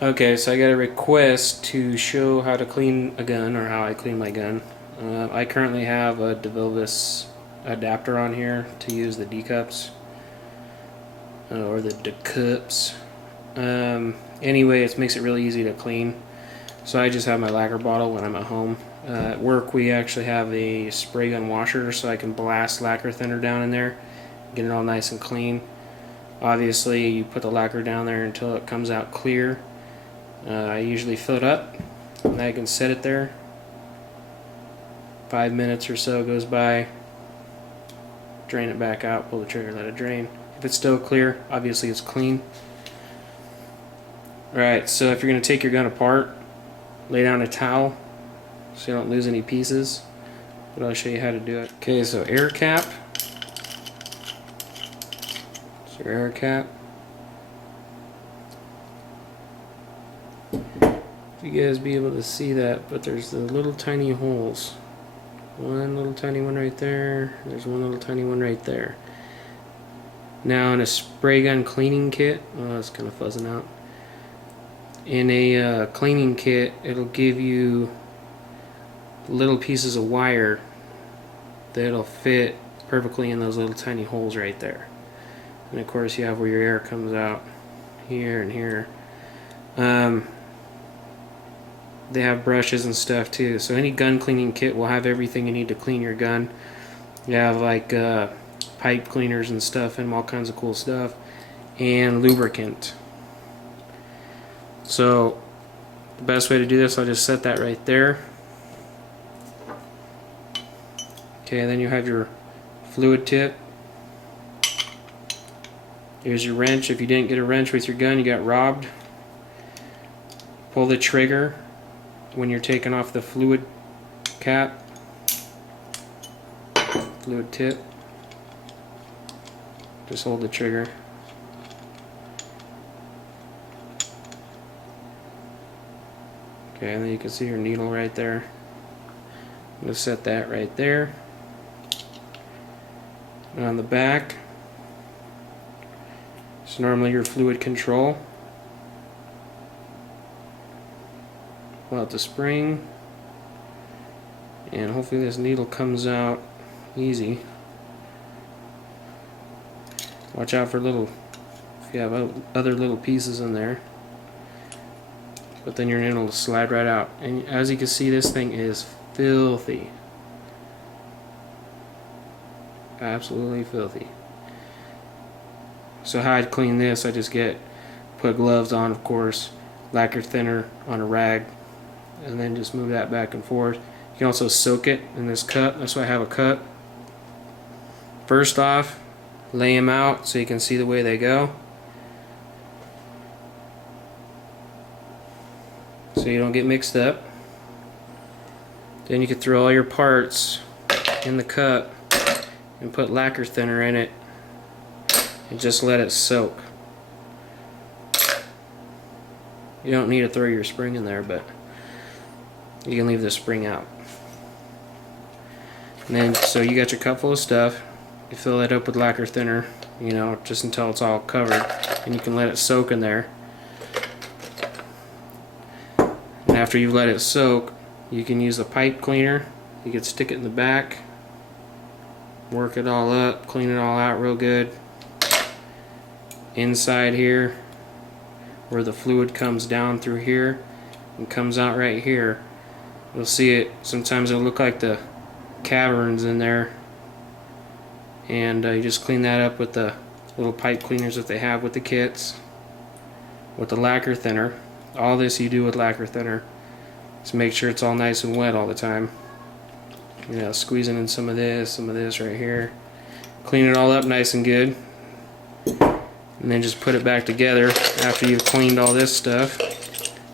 Okay, so I got a request to show how to clean a gun, or how I clean my gun. I currently have a DeVilbiss adapter on here to use the D-cups, or the D-cups. Anyway, it makes it really easy to clean. So I just have my lacquer bottle when I'm at home. At work we actually have a spray gun washer, so I can blast lacquer thinner down in there, get it all nice and clean. Obviously you put the lacquer down there until it comes out clear. I usually fill it up and I can set it there. 5 minutes or so goes by, drain it back out, pull the trigger, let it drain. If it's still clear, obviously it's clean. Alright, so if you're going to take your gun apart, lay down a towel so you don't lose any pieces, but I'll show you how to do it. Okay, so air cap. So your air cap. You guys be able to see that, but there's the little tiny holes. One little tiny one right there. There's one little tiny one right there. Now in a spray gun cleaning kit, oh, it's kind of fuzzing out. In a cleaning kit, it'll give you little pieces of wire that'll fit perfectly in those little tiny holes right there. And of course you have where your air comes out, here and here. They have brushes and stuff too, so any gun cleaning kit will have everything you need to clean your gun. You have like pipe cleaners and stuff and all kinds of cool stuff, and lubricant. So the best way to do this, I'll just set that right there. Okay, then you have your fluid tip. Here's your wrench. If you didn't get a wrench with your gun, you got robbed. Pull the trigger when you're taking off the fluid cap, fluid tip. Just hold the trigger. Okay, and then you can see your needle right there. I'm going to set that right there. And on the back, it's normally your fluid control. Pull out the spring, and hopefully this needle comes out easy. Watch out for little, if you have other little pieces in there, but then your needle will slide right out. And as you can see, this thing is filthy, absolutely filthy. So how I'd clean this, I just put gloves on, of course, lacquer thinner on a rag, and then just move that back and forth. You can also soak it in this cup. That's why I have a cup. First off, lay them out so you can see the way they go, so you don't get mixed up. Then you can throw all your parts in the cup and put lacquer thinner in it and just let it soak. You don't need to throw your spring in there, but you can leave the spring out. And then, so you got your cup full of stuff. You fill it up with lacquer thinner, you know, just until it's all covered, and you can let it soak in there. And after you've let it soak, you can use a pipe cleaner. You can stick it in the back, work it all up, clean it all out real good. Inside here, where the fluid comes down through here and comes out right here, you'll see it. Sometimes it'll look like the caverns in there, and you just clean that up with the little pipe cleaners that they have with the kits, with the lacquer thinner. All this you do with lacquer thinner. Just make sure it's all nice and wet all the time. You know, squeezing in some of this right here. Clean it all up nice and good, and then just put it back together after you've cleaned all this stuff.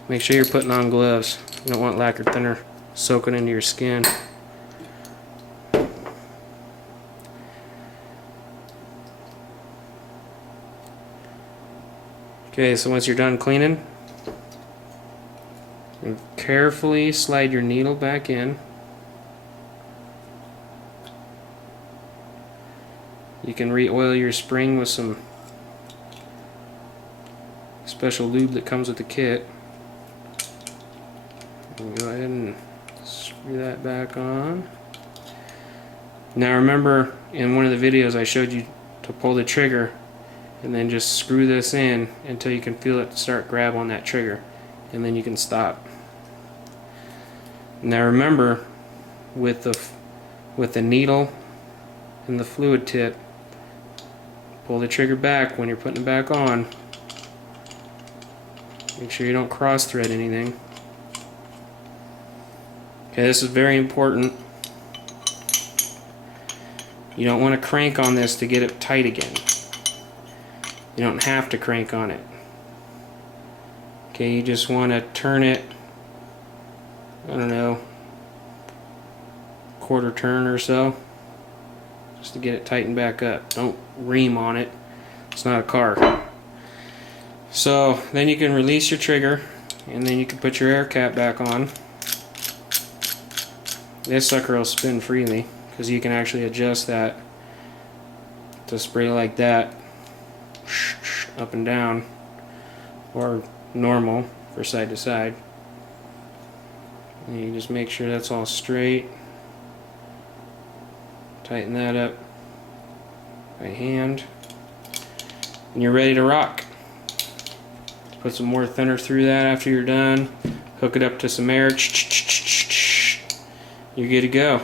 Make sure you're putting on gloves. You don't want lacquer thinner soaking into your skin. Okay, so once you're done cleaning, you carefully slide your needle back in. You can re-oil your spring with some special lube that comes with the kit. And go ahead and screw that back on. Now remember, in one of the videos I showed you to pull the trigger and then just screw this in until you can feel it start grab on that trigger, and then you can stop. Now remember, with the needle and the fluid tip, pull the trigger back when you're putting it back on. Make sure you don't cross thread anything. Okay, this is very important. You don't want to crank on this to get it tight again. You don't have to crank on it. Okay, you just want to turn it, I don't know, quarter turn or so, just to get it tightened back up. Don't ream on it. It's not a car. So then you can release your trigger, and then you can put your air cap back on. This sucker will spin freely because you can actually adjust that to spray like that, up and down, or normal for side to side. And you just make sure that's all straight. Tighten that up by hand, and you're ready to rock. Put some more thinner through that after you're done. Hook it up to some air. You're good to go.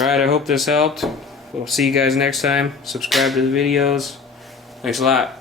Alright, I hope this helped. We'll see you guys next time. Subscribe to the videos. Thanks a lot.